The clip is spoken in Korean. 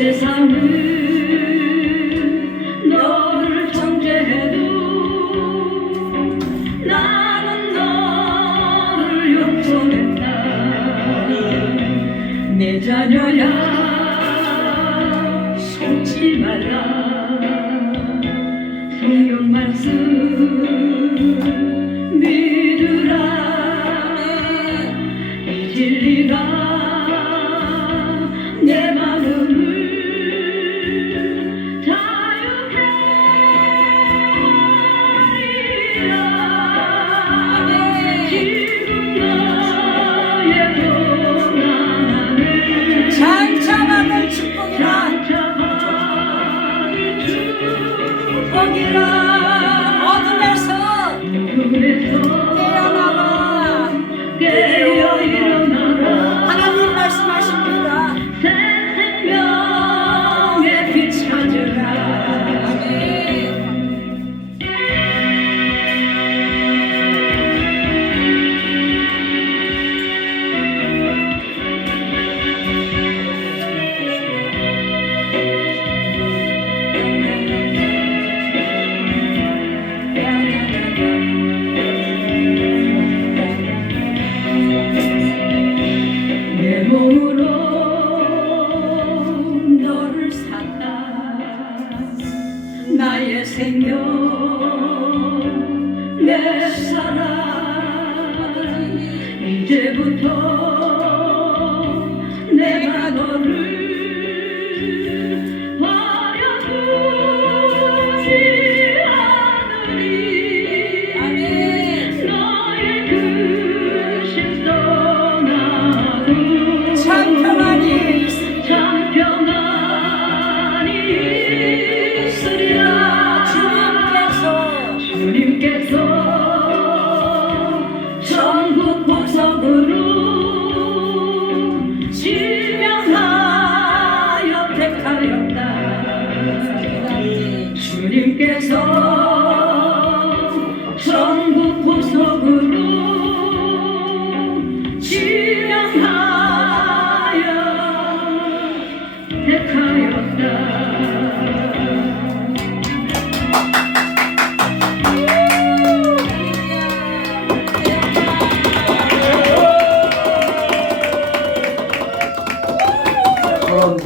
세상은 너를 정죄해도 나는 너를 용서했다. 내 자녀야 속지 말라. forgive us. 생명 내 사랑. 이제부터 Dream can soar.